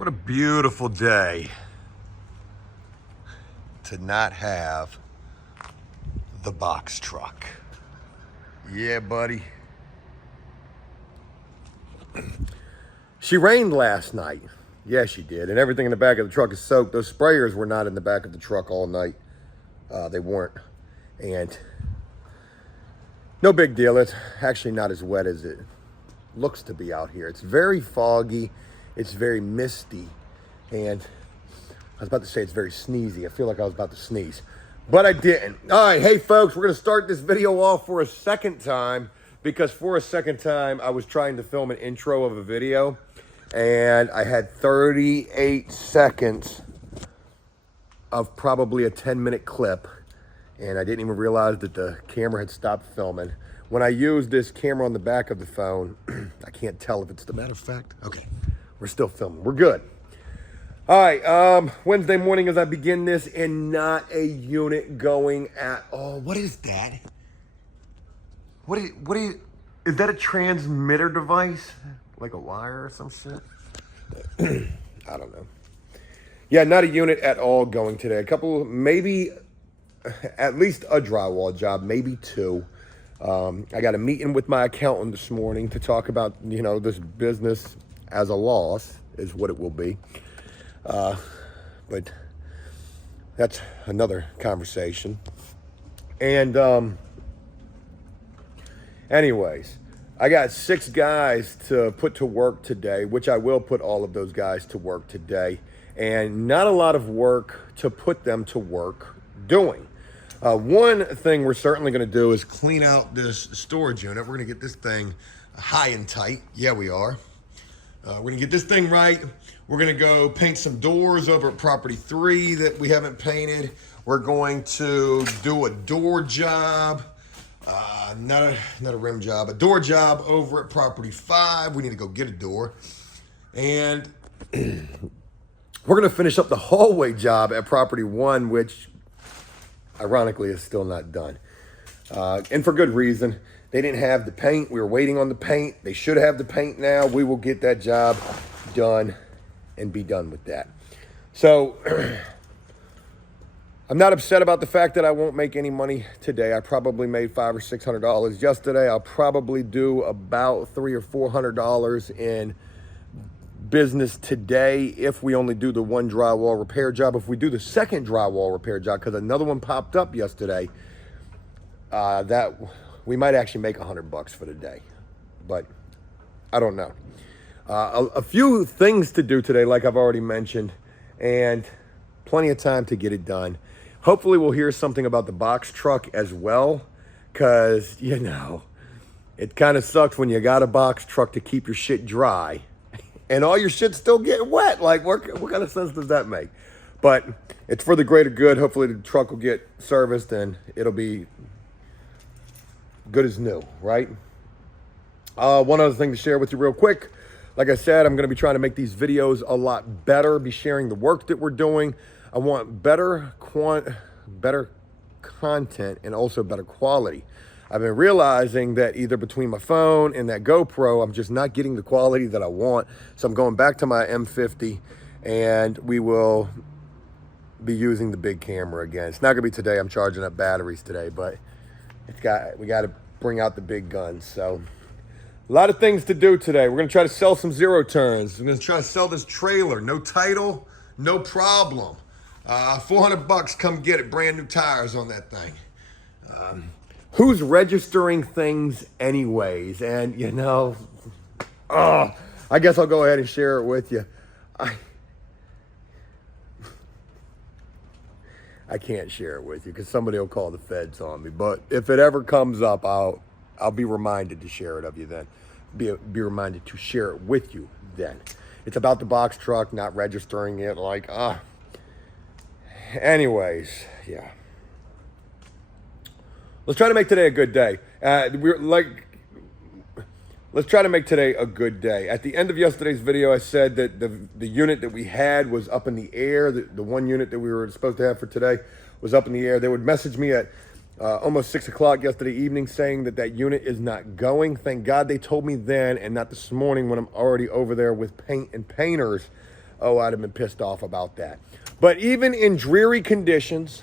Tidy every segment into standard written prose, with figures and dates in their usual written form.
What a beautiful day to not have the box truck. Yeah, buddy. She rained last night. Yeah, she did. And everything in the back of the truck is soaked. Those sprayers were not in the back of the truck all night. They weren't. And no big deal. It's actually not as wet as it looks to be out here. It's very foggy. It's very misty. And I was about to say it's very sneezy. I feel like I was about to sneeze, but I didn't. All right, hey folks, we're gonna start this video off for a second time because for a second time I was trying to film an intro of a video and I had 38 seconds of probably a 10-minute clip and I didn't even realize that the camera had stopped filming. When I used this camera on the back of the phone, I can't tell if it's the matter of fact. Okay, we're still filming, we're good. All right, Wednesday morning as I begin this, and not a unit going at all. What is that? Is that a transmitter device? Like a wire or some shit? I don't know. Yeah, not a unit at all going today. A couple, maybe at least a drywall job, maybe two. I got a meeting with my accountant this morning to talk about, you know, this business as a loss is what it will be. But that's another conversation. And anyways, I got 6 guys to put to work today, which I will put all of those guys to work today, and not a lot of work to put them to work doing. One thing we're certainly going to do is clean out this storage unit. We're going to get this thing high and tight. Yeah, we are. We're going to get this thing right. We're going to go paint some doors over at property 3 that we haven't painted. We're going to do a door job, not a rim job, a door job over at property 5. We need to go get a door. And we're going to finish up the hallway job at property 1, which ironically is still not done. And for good reason. They didn't have the paint. We were waiting on the paint. They should have the paint now. We will get that job done and be done with that. So I'm not upset about the fact that I won't make any money today. I probably made $500 or $600 yesterday. I'll probably do about $300 or $400 in business today if we only do the one drywall repair job. If we do the second drywall repair job, because another one popped up yesterday, that we might actually make $100 for the day, but I don't know. A few things to do today, like I've already mentioned, and plenty of time to get it done. Hopefully we'll hear something about the box truck as well, because, you know, it kind of sucks when you got a box truck to keep your shit dry, and all your shit's still getting wet. Like, what kind of sense does that make? But it's for the greater good. Hopefully the truck will get serviced, and it'll be good as new, right? One other thing to share with you real quick. Like I said, I'm going to be trying to make these videos a lot better, be sharing the work that we're doing. I want better content and also better quality. I've been realizing that either between my phone and that GoPro, I'm just not getting the quality that I want. So I'm going back to my M50 and we will be using the big camera again. It's not going to be today. I'm charging up batteries today, but we got to bring out the big guns. So a lot of things to do today. We're going to try to sell some zero turns. We're going to try to sell this trailer. No title, no problem. $400, come get it. Brand new tires on that thing. Who's registering things anyways? And you know, I guess I'll go ahead and share it with you. I can't share it with you because somebody will call the feds on me. But if it ever comes up, I'll be reminded to share it of you then. Be reminded to share it with you then. It's about the box truck, not registering it. Like, anyways, yeah. Let's try to make today a good day. Let's try to make today a good day. At the end of yesterday's video, I said that the unit that we had was up in the air. The one unit that we were supposed to have for today was up in the air. They would message me at almost 6 o'clock yesterday evening saying that unit is not going. Thank God they told me then and not this morning when I'm already over there with paint and painters oh, I'd have been pissed off about that. But even in dreary conditions,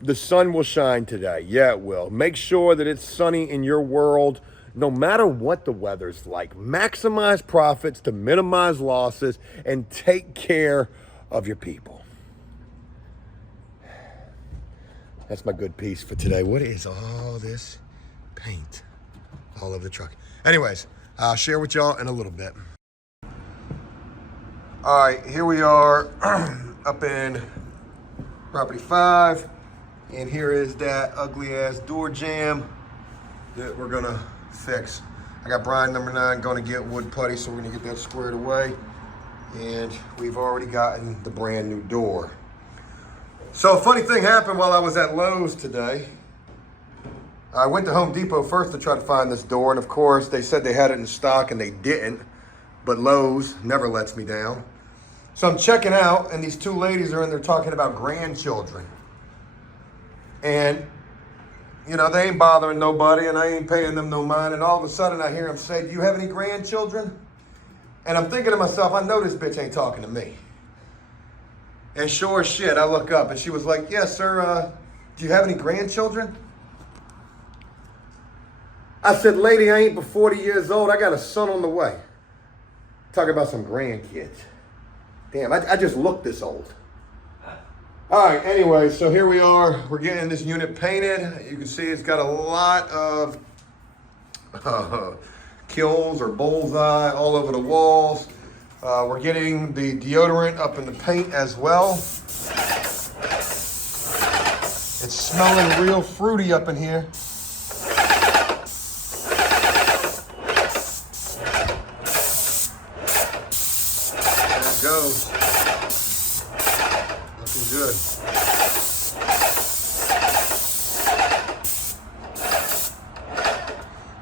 the sun will shine today. Yeah, it will. Make sure that it's sunny in your world, no matter what the weather's like. Maximize profits to minimize losses and take care of your people. That's my good piece for today. What is all this paint all over the truck? Anyways, I'll share with y'all in a little bit. All right, here we are up in property 5. And here is that ugly ass door jamb that we're gonna fix. I got Brian number 9 gonna get wood putty, so we're gonna get that squared away. And we've already gotten the brand new door. So a funny thing happened while I was at Lowe's today. I went to Home Depot first to try to find this door, and of course they said they had it in stock and they didn't, but Lowe's never lets me down. So I'm checking out, and these 2 ladies are in there talking about grandchildren. And, you know, they ain't bothering nobody, and I ain't paying them no mind, and all of a sudden I hear them say, do you have any grandchildren? And I'm thinking to myself, I know this bitch ain't talking to me. And sure as shit, I look up, and she was like, yes, sir, do you have any grandchildren? I said, lady, I ain't but 40 years old. I got a son on the way. Talking about some grandkids. Damn, I just look this old. All right, anyway, so here we are. We're getting this unit painted. You can see it's got a lot of kills or bullseye all over the walls. We're getting the deodorant up in the paint as well. It's smelling real fruity up in here. Goes. Looking good.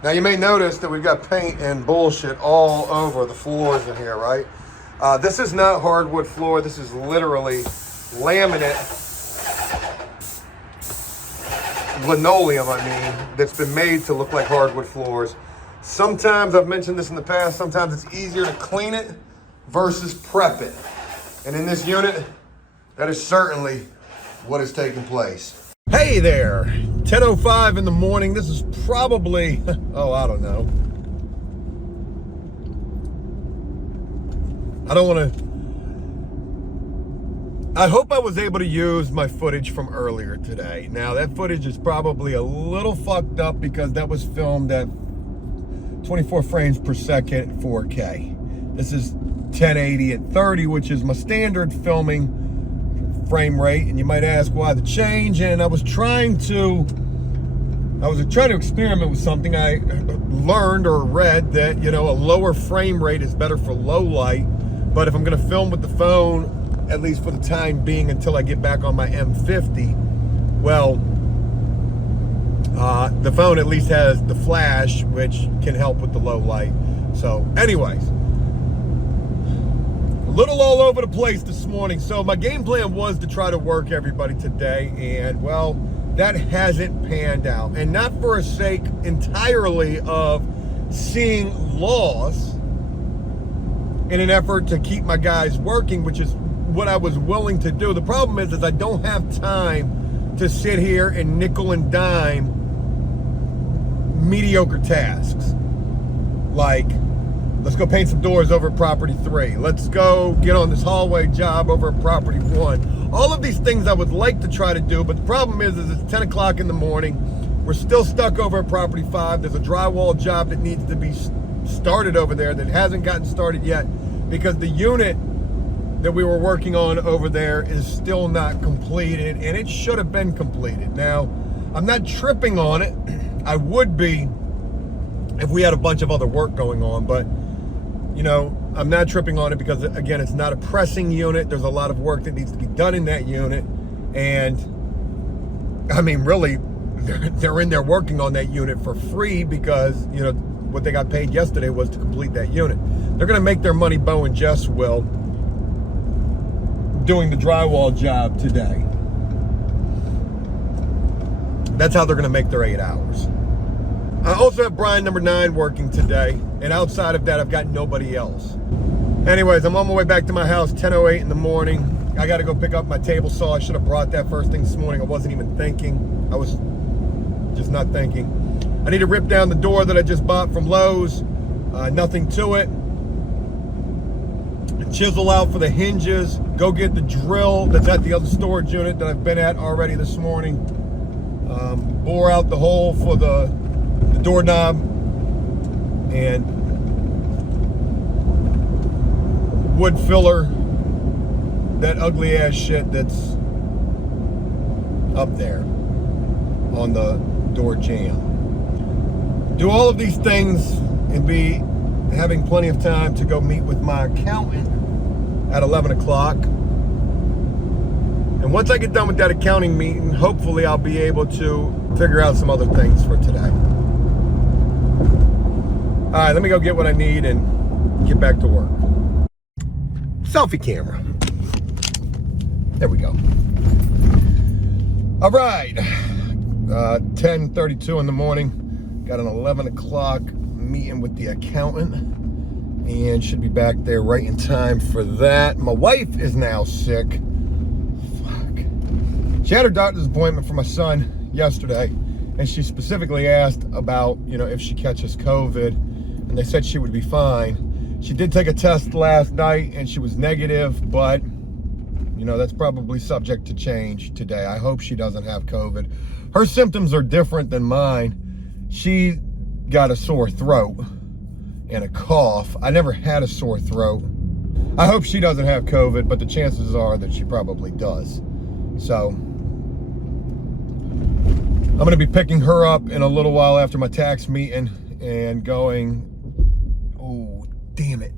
Now you may notice that we've got paint and bullshit all over the floors in here, right? This is not hardwood floor. This is literally laminate linoleum, that's been made to look like hardwood floors. Sometimes, I've mentioned this in the past, sometimes it's easier to clean it versus prep it. And in this unit, that is certainly what is taking place. Hey there, 10:05 in the morning. This is probably, oh, I don't know. I hope I was able to use my footage from earlier today. Now that footage is probably a little fucked up because that was filmed at 24 frames per second, 4K. This is 1080 at 30, which is my standard filming frame rate. And you might ask why the change. And I was trying to experiment with something. I learned or read that, you know, a lower frame rate is better for low light. But if I'm gonna film with the phone, at least for the time being until I get back on my M50, well, the phone at least has the flash, which can help with the low light. So anyways, little all over the place this morning. So my game plan was to try to work everybody today, and well, that hasn't panned out. And not for a sake entirely of seeing loss in an effort to keep my guys working, which is what I was willing to do. The problem is I don't have time to sit here and nickel and dime mediocre tasks. Like, let's go paint some doors over at property 3. Let's go get on this hallway job over at property 1. All of these things I would like to try to do, but the problem is it's 10 o'clock in the morning. We're still stuck over at property 5. There's a drywall job that needs to be started over there that hasn't gotten started yet because the unit that we were working on over there is still not completed, and it should have been completed. Now, I'm not tripping on it. I would be if we had a bunch of other work going on, but you know, I'm not tripping on it because, again, it's not a pressing unit. There's a lot of work that needs to be done in that unit. And I mean, really, they're in there working on that unit for free because, you know, what they got paid yesterday was to complete that unit. They're going to make their money, Bo and Jess will, doing the drywall job today. That's how they're going to make their 8 hours. I also have Brian number 9 working today, and outside of that, I've got nobody else. Anyways, I'm on my way back to my house, 10:08 in the morning. I got to go pick up my table saw. I should have brought that first thing this morning. I wasn't even thinking. I was just not thinking. I need to rip down the door that I just bought from Lowe's. Nothing to it. Chisel out for the hinges. Go get the drill that's at the other storage unit that I've been at already this morning. Bore out the hole for the doorknob. And wood filler that ugly ass shit that's up there on the door jamb. Do all of these things and be having plenty of time to go meet with my accountant at 11 o'clock. And once I get done with that accounting meeting, hopefully I'll be able to figure out some other things for today. All right, let me go get what I need and get back to work. Selfie camera. There we go. All right, 10:32 in the morning. Got an 11 o'clock meeting with the accountant and should be back there right in time for that. My wife is now sick. Fuck. She had her doctor's appointment for my son yesterday, and she specifically asked about, if she catches COVID, and they said she would be fine. She did take a test last night and she was negative, but that's probably subject to change today. I hope she doesn't have COVID. Her symptoms are different than mine. She got a sore throat and a cough. I never had a sore throat. I hope she doesn't have COVID, but the chances are that she probably does. So I'm gonna be picking her up in a little while after my tax meeting and going, oh, damn it,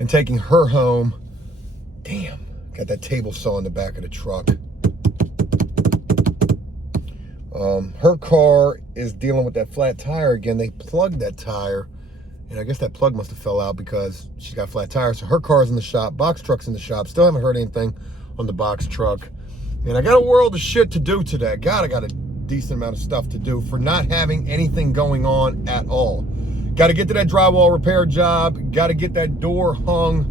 and taking her home. Damn, got that table saw in the back of the truck. Her car is dealing with that flat tire again. They plugged that tire, and I guess that plug must have fell out because she's got flat tires. So her car's in the shop, box truck's in the shop. Still haven't heard anything on the box truck. And I got a world of shit to do today. God, I got a decent amount of stuff to do for not having anything going on at all. Got to get to that drywall repair job. Got to get that door hung,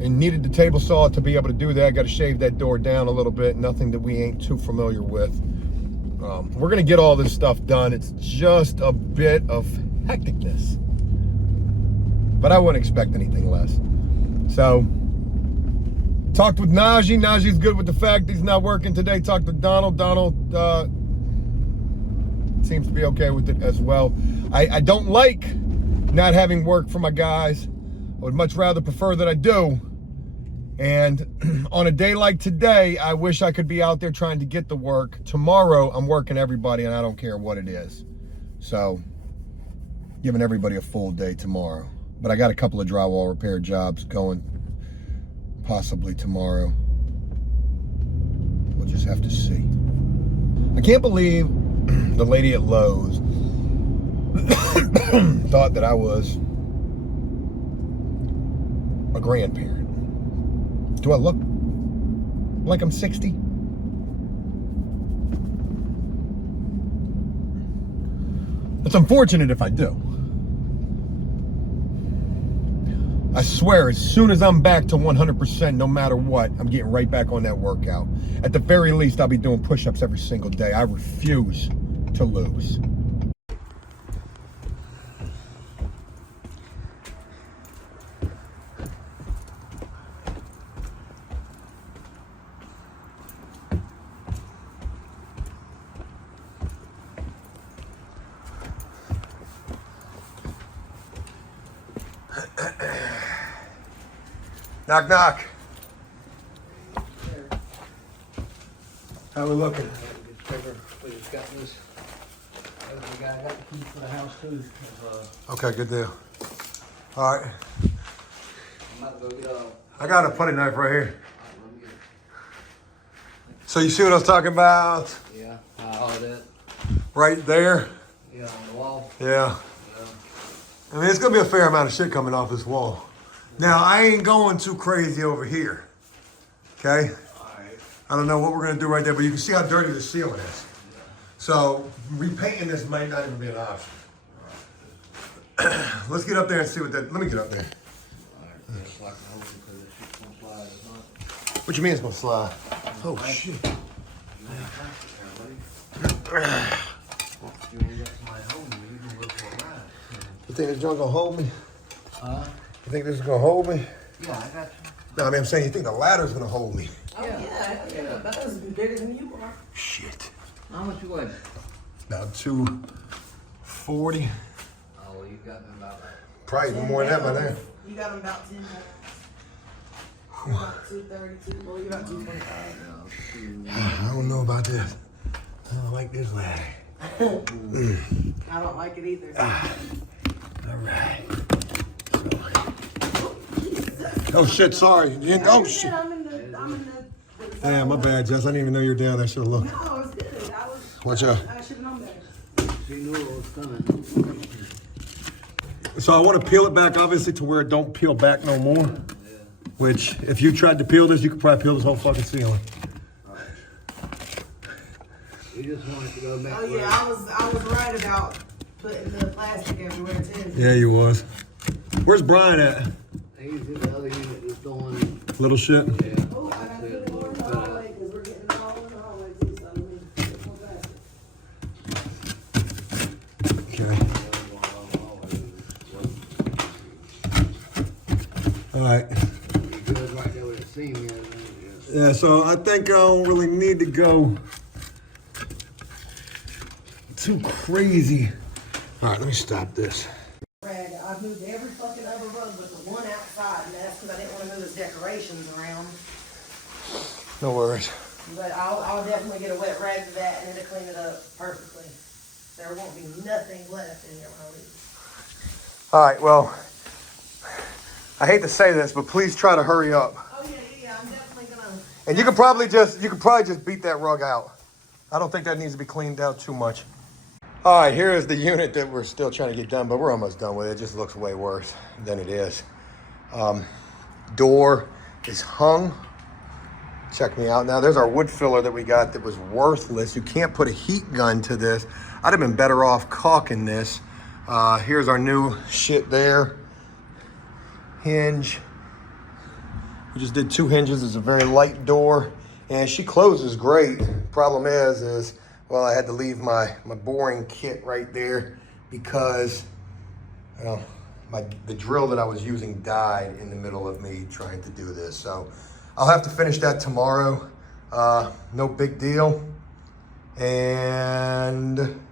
and needed the table saw to be able to do that. Got to shave that door down a little bit. Nothing that we ain't too familiar with. We're going to get all this stuff done. It's just a bit of hecticness, but I wouldn't expect anything less. So, talked with Najee. Najee's good with the fact he's not working today. Talked to Donald. Donald seems to be okay with it as well. I don't like not having work for my guys. I would much rather prefer that I do. And on a day like today, I wish I could be out there trying to get the work. Tomorrow, I'm working everybody, and I don't care what it is. So, giving everybody a full day tomorrow. But I got a couple of drywall repair jobs going possibly tomorrow. We'll just have to see. I can't believe the lady at Lowe's thought that I was a grandparent. Do I look like I'm 60? It's unfortunate if I do. I swear, as soon as I'm back to 100%, no matter what, I'm getting right back on that workout. At the very least, I'll be doing push-ups every single day. I refuse to lose. Knock, knock. How we looking? We just got this. The guy got the key for the house too. Okay, good deal. All right. I'm about to go get I got a putty knife right here. So you see what I was talking about? Yeah, all of that. Right there? Yeah, on the wall. Yeah. I mean, it's gonna be a fair amount of shit coming off this wall. Now, I ain't going too crazy over here, okay? Alright. I don't know what we're gonna do right there, but you can see how dirty the ceiling is. So, repainting this might not even be an option. Let's get up there and see what that, let me get up there. Alright. so I can hold it because that shit's gonna slide, it's not. What you mean it's gonna slide? Oh shit. You ain't plastic there, buddy. You ain't got somebody holding you, you can look for a ride. You think this joint gonna hold me? Huh? You think this is gonna hold me? Yeah, I got you. No, I mean I'm saying you think the ladder's gonna hold me. Oh yeah, that was bigger than you are. Shit. How much you weigh? About 240. Oh, you got me about that. Probably even more than that by now. You got him about 10 pounds. You're about 232. Well, you're about 225. I don't know about this. I don't like this ladder. I don't like it either. All right. Oh shit, sorry. Oh shit. I'm in the Damn, my bad, Jess. I didn't even know you were down there. Should have looked. No, it's good. Watch out. I should have known better. She knew it was coming. So I want to peel it back, obviously, to where it don't peel back no more. Which, if you tried to peel this, you could probably peel this whole fucking ceiling. You just wanted to go back. Oh yeah, I was right about putting the plastic everywhere too. Yeah, you was. Where's Brian at? He's in the other unit that's doing. Little shit. Yeah. Oh, I gotta put it more in the hallway because we're getting it all in the hallway too. So we need to put more plastic. Okay. All right. Good right there with the seam and everything. Yeah, so I think I don't really need to go too crazy. All right, let me stop this. Brad, I've moved every fucking other rug but the one outside, and that's because I didn't want to move his decorations around. No worries. But I'll definitely get a wet rag to that and it'll clean it up perfectly. There won't be nothing left in here when I leave. All right, well, I hate to say this, but please try to hurry up. Oh yeah, I'm definitely gonna. And you could probably just beat that rug out. I don't think that needs to be cleaned out too much. All right, here is the unit that we're still trying to get done, but we're almost done with it. It just looks way worse than it is. Door is hung. Check me out. Now, there's our wood filler that we got that was worthless. You can't put a heat gun to this. I'd have been better off caulking this. Here's our new shit there. Hinge. We just did 2 hinges. It's a very light door, and she closes great. Problem is, well, I had to leave my boring kit right there because, well, the drill that I was using died in the middle of me trying to do this. So I'll have to finish that tomorrow. No big deal. And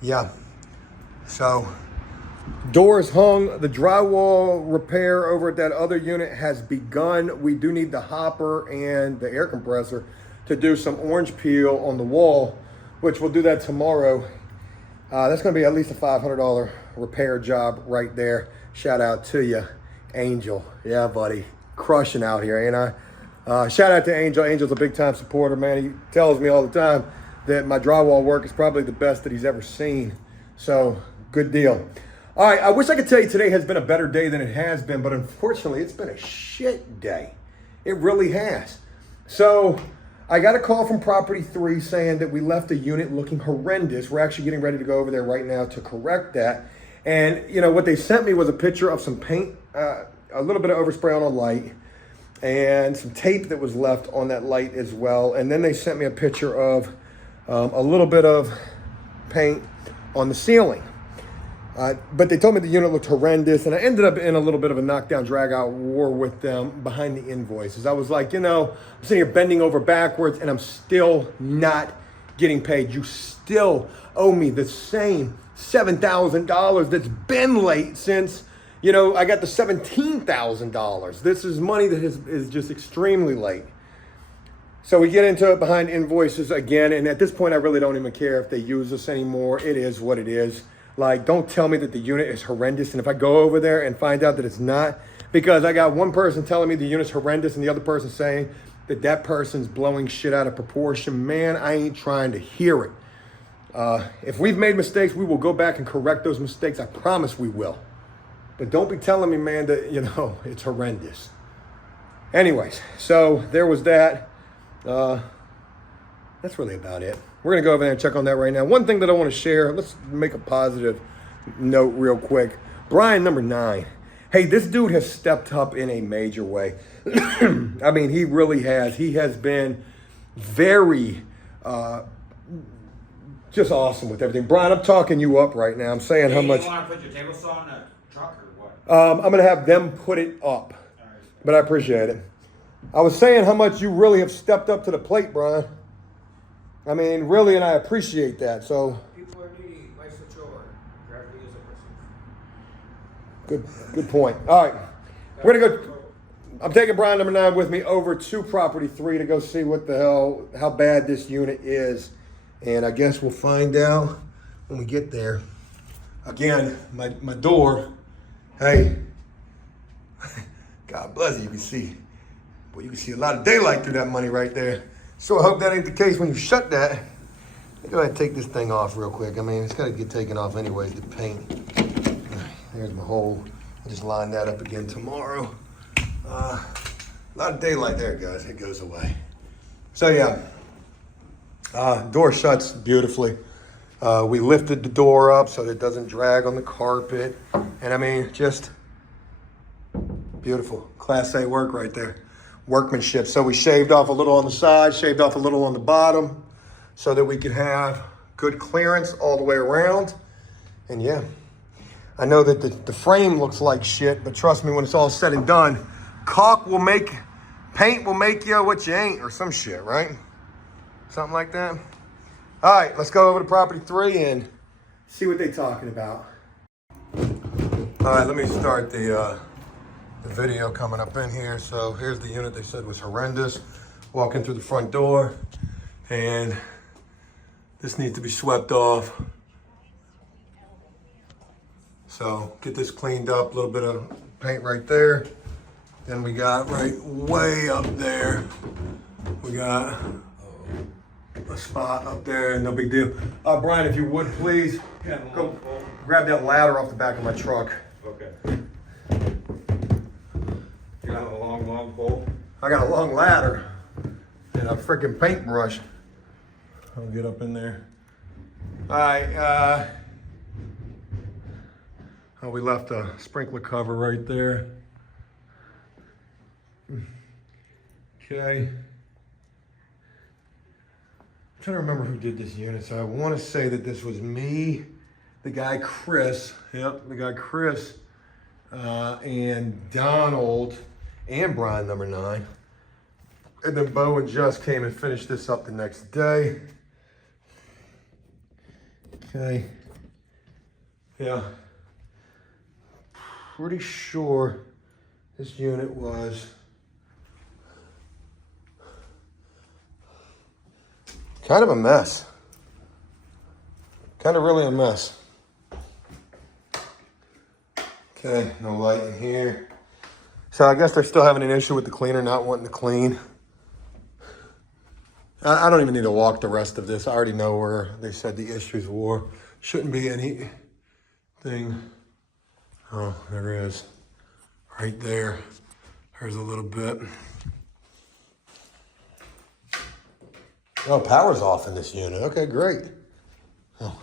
yeah, so doors hung. The drywall repair over at that other unit has begun. We do need the hopper and the air compressor to do some orange peel on the wall, which we'll do that tomorrow. That's gonna be at least a $500 repair job right there. Shout out to you, Angel. Yeah, buddy, crushing out here, ain't I? Shout out to Angel. Angel's a big time supporter, man. He tells me all the time that my drywall work is probably the best that he's ever seen. So good deal. All right, I wish I could tell you today has been a better day than it has been, but unfortunately, it's been a shit day. It really has. So I got a call from Property 3 saying that we left a unit looking horrendous. We're actually getting ready to go over there right now to correct that. And you know, what they sent me was a picture of some paint, a little bit of overspray on a light, and some tape that was left on that light as well. And then they sent me a picture of a little bit of paint on the ceiling. But they told me the unit looked horrendous, and I ended up in a little bit of a knockdown, drag-out war with them behind the invoices. I was like, you know, I'm sitting here bending over backwards, and I'm still not getting paid. You still owe me the same $7,000 that's been late since, you know, I got the $17,000. This is money that is just extremely late. So we get into it behind invoices again, and at this point, I really don't even care if they use us anymore. It is what it is. Like, don't tell me that the unit is horrendous, and if I go over there and find out that it's not, because I got one person telling me the unit's horrendous and the other person saying that that person's blowing shit out of proportion, man, I ain't trying to hear it. If we've made mistakes, we will go back and correct those mistakes. I promise we will. But don't be telling me, man, that, you know, it's horrendous. Anyways, so there was that. That's really about it. We're going to go over there and check on that right now. One thing that I want to share, let's make a positive note real quick. Brian number 9. Hey, this dude has stepped up in a major way. I mean, he really has. He has been very just awesome with everything. Brian, I'm talking you up right now. I'm saying how much. You want to put your table saw in the truck or what? I'm going to have them put it up. But I appreciate it. I was saying how much you really have stepped up to the plate, Brian. I mean, really, and I appreciate that. So. People are needy. Why switch over? Gravity is a person. Good point. All right. We're going to go. I'm taking Brian number 9 with me over to property 3 to go see what the hell, how bad this unit is. And I guess we'll find out when we get there. Again, my door, hey, God bless you, you can see. Boy, you can see a lot of daylight through that money right there. So I hope that ain't the case when you shut that. Let me go ahead and take this thing off real quick. I mean, it's got to get taken off anyways, the paint. There's my hole. I'll just line that up again tomorrow. A lot of daylight there, guys. It goes away. So yeah, door shuts beautifully. We lifted the door up so that it doesn't drag on the carpet. And I mean, just beautiful. Class A work right there. Workmanship. So we shaved off a little on the side, shaved off a little on the bottom so that we could have good clearance all the way around. And yeah, I know that the frame looks like shit, but trust me, when it's all said and done, paint will make you what you ain't, or some shit, right? Something like that. All right, let's go over to property 3 and see what they're talking about. All right, let me start the video coming up in here. So here's the unit they said was horrendous. Walking through the front door, and this needs to be swept off. So get this cleaned up, a little bit of paint right there. Then we got right way up there, we got a spot up there, no big deal. Brian, if you would please, go grab that ladder off the back of my truck. Okay. You got a long pole? I got a long ladder and a freaking paintbrush. I'll get up in there. All right, oh, we left a sprinkler cover right there. Okay. I'm trying to remember who did this unit. So I want to say that this was me, the guy Chris, yep, the guy Chris, and Donald, and Brian number 9. And then Bo and Just came and finished this up the next day. Okay. Yeah. Pretty sure this unit was kind of a mess. Kind of really a mess. Okay, no light in here. So I guess they're still having an issue with the cleaner not wanting to clean. I don't even need to walk the rest of this. I already know where they said the issues were. Shouldn't be anything. Oh, there is. Right there. There's a little bit. Oh, power's off in this unit. Okay, great. Oh,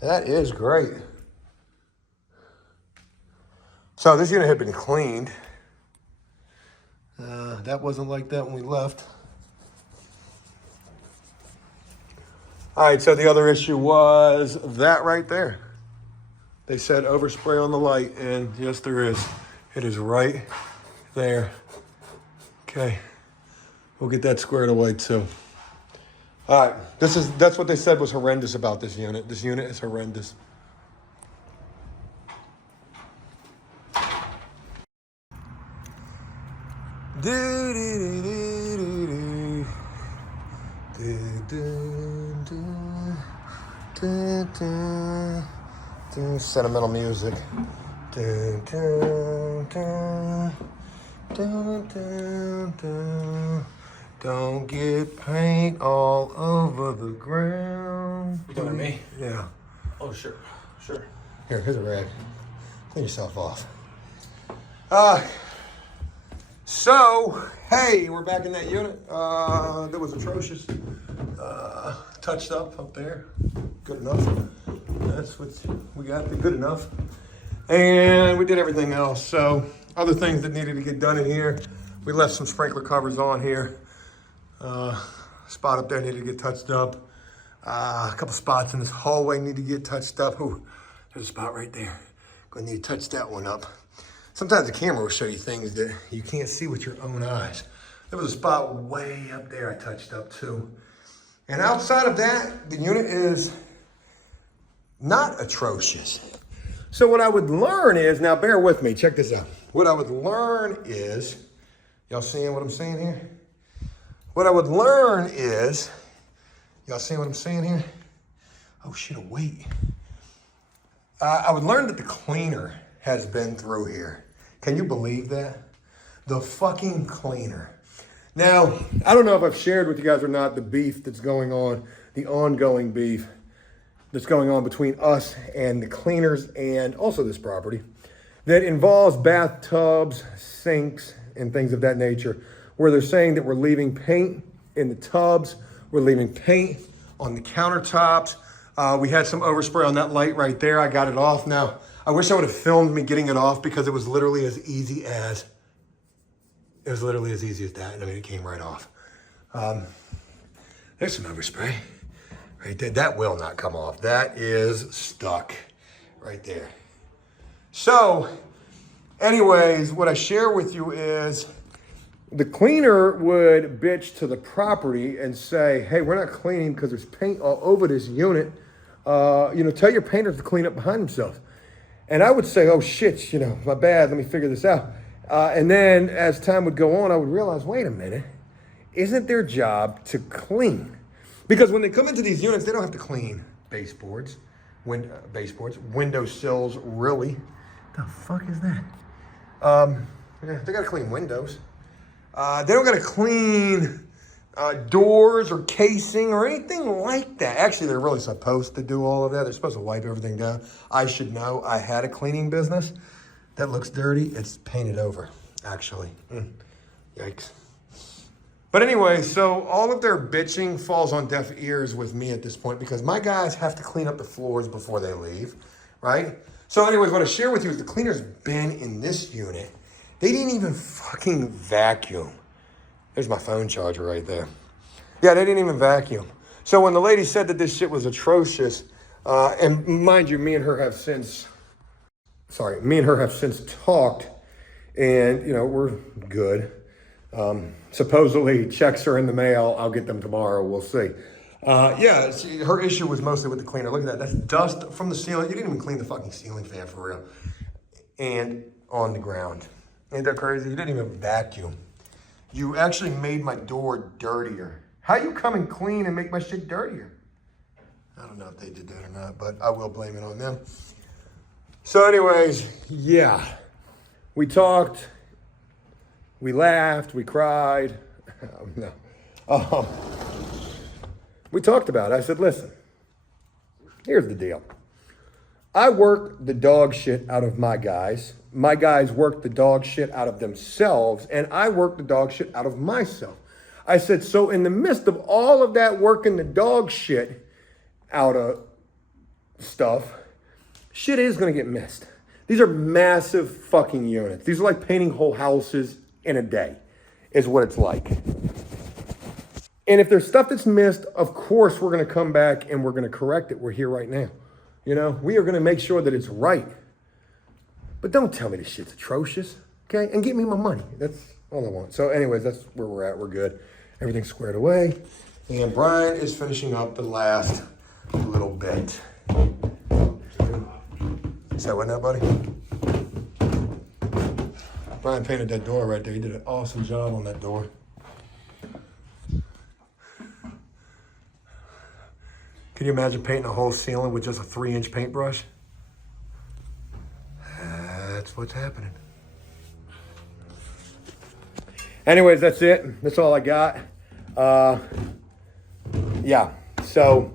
that is great. So this unit had been cleaned. That wasn't like that when we left. All right, so the other issue was that right there. They said overspray on the light, and yes, there is. It is right there. Okay, we'll get that squared away too. All right, that's what they said was horrendous about this unit. This unit is horrendous. Sentimental music. Don't get paint all over the ground. You doing me? Yeah. Oh, sure. Sure. Here's a rag. Clean yourself off. So, hey, we're back in that unit. That was atrocious. Touched up there. Good enough. That's what we got. Good enough. And we did everything else. So other things that needed to get done in here, we left some sprinkler covers on here. Spot up there needed to get touched up. A couple spots in this hallway need to get touched up. Ooh, there's a spot right there. Gonna need to touch that one up. Sometimes the camera will show you things that you can't see with your own eyes. There was a spot way up there I touched up too. And outside of that, the unit is not atrocious. So what I would learn is, now bear with me, check this out. What I would learn is, y'all seeing what I'm saying here? What I would learn is, y'all seeing what I'm saying here? Oh shit, wait. I would learn that the cleaner has been through here. Can you believe that? The fucking cleaner. Now, I don't know if I've shared with you guys or not the beef that's going on, the ongoing beef that's going on between us and the cleaners and also this property that involves bathtubs, sinks, and things of that nature, where they're saying that we're leaving paint in the tubs, we're leaving paint on the countertops. We had some overspray on that light right there. I got it off. Now, I wish I would have filmed me getting it off because it was literally as easy as that. I mean, it came right off. There's some overspray right there. That will not come off. That is stuck right there. So, anyways, what I share with you is the cleaner would bitch to the property and say, hey, we're not cleaning because there's paint all over this unit. Tell your painters to clean up behind themselves. And I would say, oh shit, my bad, let me figure this out. And then as time would go on, I would realize, wait a minute, isn't their job to clean? Because when they come into these units, they don't have to clean baseboards, window sills, really. The fuck is that? They gotta clean windows. They don't gotta clean doors or casing or anything like that. Actually, they're really supposed to do all of that. They're supposed to wipe everything down. I should know. I had a cleaning business. That looks dirty. It's painted over, actually. Yikes. But anyway, so all of their bitching falls on deaf ears with me at this point because my guys have to clean up the floors before they leave, right? So anyways, what I share with you is the cleaner's been in this unit. They didn't even fucking vacuum. There's my phone charger right there. Yeah, they didn't even vacuum. So when the lady said that this shit was atrocious, and mind you, me and her have since talked, and we're good. Supposedly checks are in the mail. I'll get them tomorrow. We'll see. Her issue was mostly with the cleaner. Look at that. That's dust from the ceiling. You didn't even clean the fucking ceiling fan for real. And on the ground. Ain't that crazy? You didn't even vacuum. You actually made my door dirtier. How you come and clean and make my shit dirtier? I don't know if they did that or not, but I will blame it on them. So anyways, yeah. We talked. We laughed. We cried. No. We talked about it. I said, listen, here's the deal. I work the dog shit out of my guys. My guys work the dog shit out of themselves, and I work the dog shit out of myself. I said, so in the midst of all of that working the dog shit out of stuff, shit is gonna get missed. These are massive fucking units. These are like painting whole houses in a day, is what it's like. And if there's stuff that's missed, of course we're gonna come back and we're gonna correct it. We're here right now. We are gonna make sure that it's right. But don't tell me this shit's atrocious, okay? And get me my money. That's all I want. So anyways, that's where we're at. We're good. Everything's squared away. And Brian is finishing up the last little bit. Is that what now, buddy? Brian painted that door right there. He did an awesome job on that door. Can you imagine painting a whole ceiling with just a 3-inch paintbrush? That's what's happening. Anyways, that's it. That's all I got. So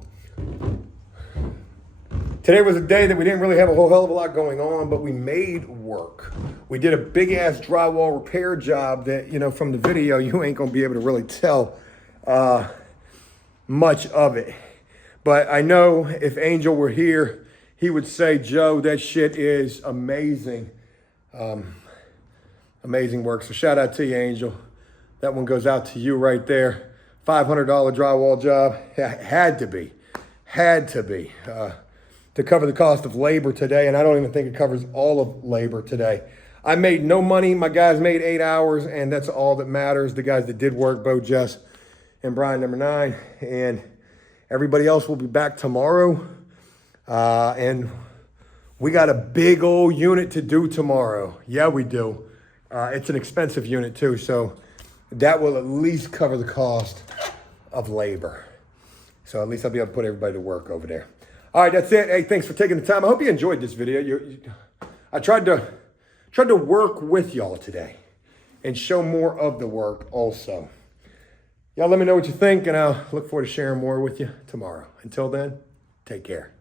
today was a day that we didn't really have a whole hell of a lot going on, but we made work. We did a big ass drywall repair job that, from the video, you ain't gonna be able to really tell much of it. But I know if Angel were here, he would say, Joe, that shit is amazing. Amazing work. So shout out to you, Angel. That one goes out to you right there. $500 drywall job. Had to be. To cover the cost of labor today, and I don't even think it covers all of labor today. I made no money. My guys made 8 hours, and that's all that matters. The guys that did work, Bo, Jess, and Brian, number 9. And everybody else will be back tomorrow. And we got a big old unit to do tomorrow. Yeah, we do. It's an expensive unit too, so that will at least cover the cost of labor. So at least I'll be able to put everybody to work over there. All right, that's it. Hey, thanks for taking the time. I hope you enjoyed this video. I tried to work with y'all today and show more of the work also. Y'all let me know what you think, and I'll look forward to sharing more with you tomorrow. Until then, take care.